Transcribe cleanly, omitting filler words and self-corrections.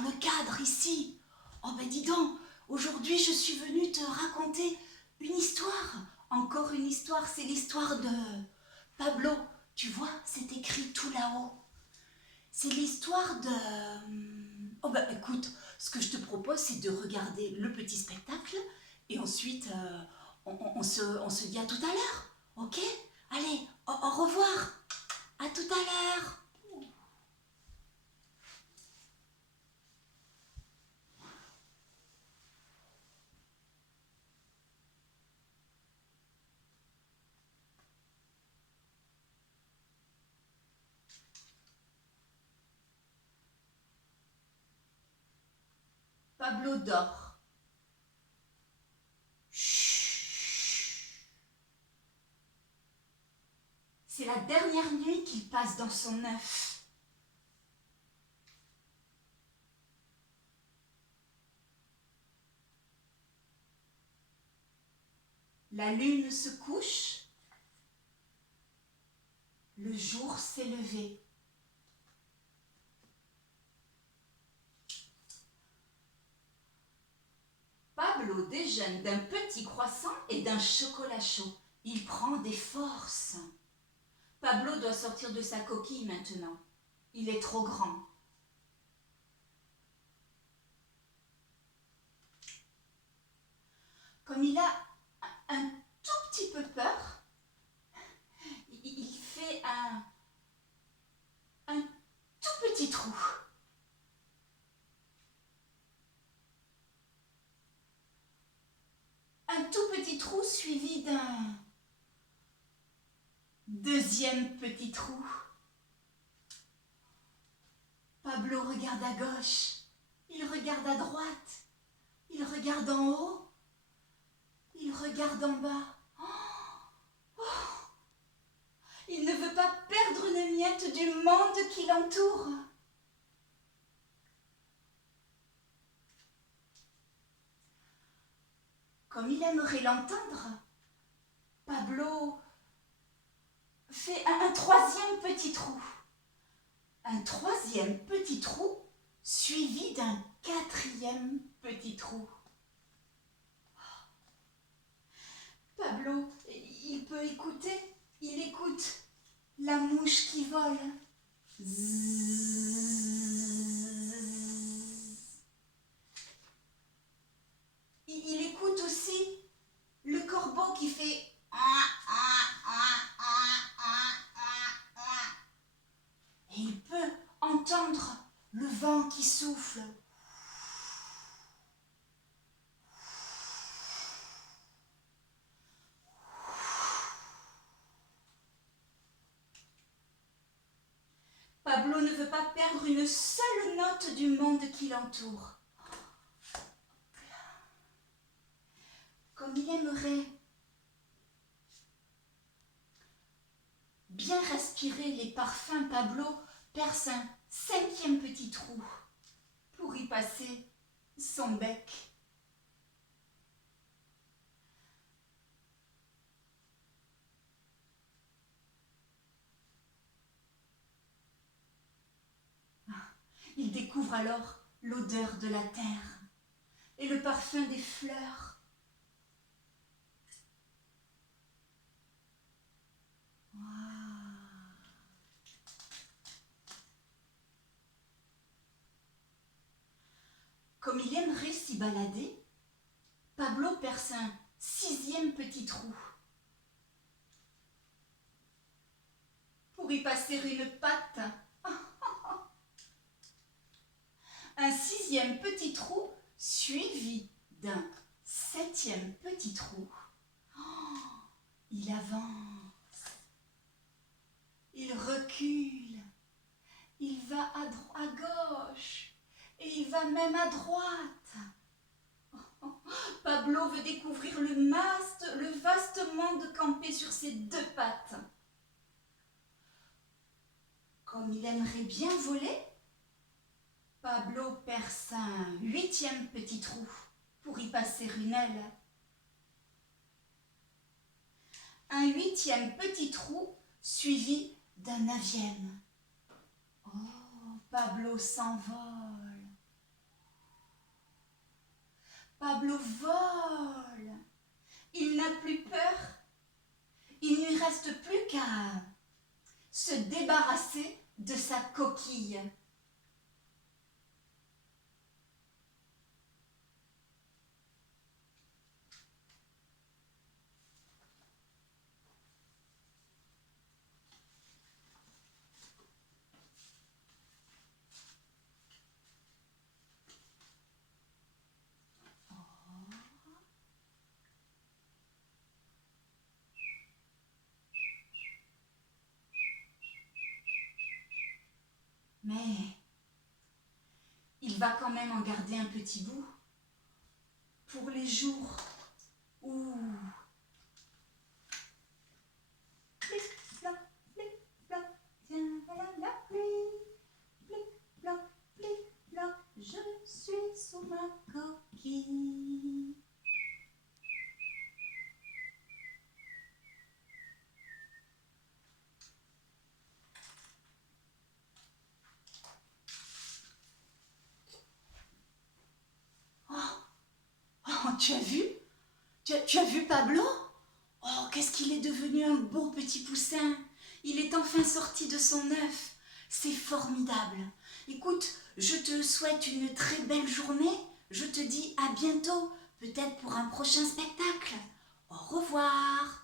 dans le cadre ici. Oh ben dis donc, aujourd'hui je suis venue te raconter une histoire. Encore une histoire, c'est l'histoire de Pablo. Tu vois, c'est écrit tout là-haut. C'est l'histoire de... Oh ben écoute, ce que je te propose, c'est de regarder le petit spectacle et ensuite on se dit à tout à l'heure. Ok? Allez, au revoir. À tout à l'heure. Pablo dort. Chut. C'est la dernière nuit qu'il passe dans son œuf. La lune se couche, le jour s'est levé. Pablo déjeune d'un petit croissant et d'un chocolat chaud. Il prend des forces. Pablo doit sortir de sa coquille maintenant. Il est trop grand. Comme il a un tout petit peu peur, il fait un tout petit trou. Un tout petit trou suivi d'un deuxième petit trou. Pablo regarde à gauche, il regarde à droite, il regarde en haut, il regarde en bas. Oh, il ne veut pas perdre une miette du monde qui l'entoure. Comme il aimerait l'entendre, Pablo fait un troisième petit trou. Un troisième petit trou suivi d'un quatrième petit trou. Pablo, il peut écouter, il écoute la mouche qui vole. Il écoute aussi le corbeau qui fait... Et il peut entendre le vent qui souffle. Pablo ne veut pas perdre une seule note du monde qui l'entoure. Comme il aimerait bien respirer les parfums, Pablo perce un cinquième petit trou pour y passer son bec. Il découvre alors l'odeur de la terre et le parfum des fleurs. Wow. Comme il aimerait s'y balader, Pablo perce un sixième petit trou pour y passer une patte. Un sixième petit trou suivi d'un septième petit trou. Oh, il avance, il recule, il va à gauche et il va même à droite. Pablo veut découvrir le vaste monde campé sur ses deux pattes. Comme il aimerait bien voler, Pablo perce un huitième petit trou pour y passer une aile. Un huitième petit trou suivi d'un neuvième. Oh, Pablo s'envole. Pablo vole. Il n'a plus peur. Il ne lui reste plus qu'à se débarrasser de sa coquille. Mais il va quand même en garder un petit bout pour les jours où... Flip-flop, flip-flop, tiens voilà la pluie. Flip-flop, flip-flop, je suis sous ma coquille. Oh, tu as vu? Tu as vu Pablo? Oh, qu'est-ce qu'il est devenu un beau petit poussin. Il est enfin sorti de son œuf. C'est formidable. Écoute, je te souhaite une très belle journée. Je te dis à bientôt, peut-être pour un prochain spectacle. Au revoir.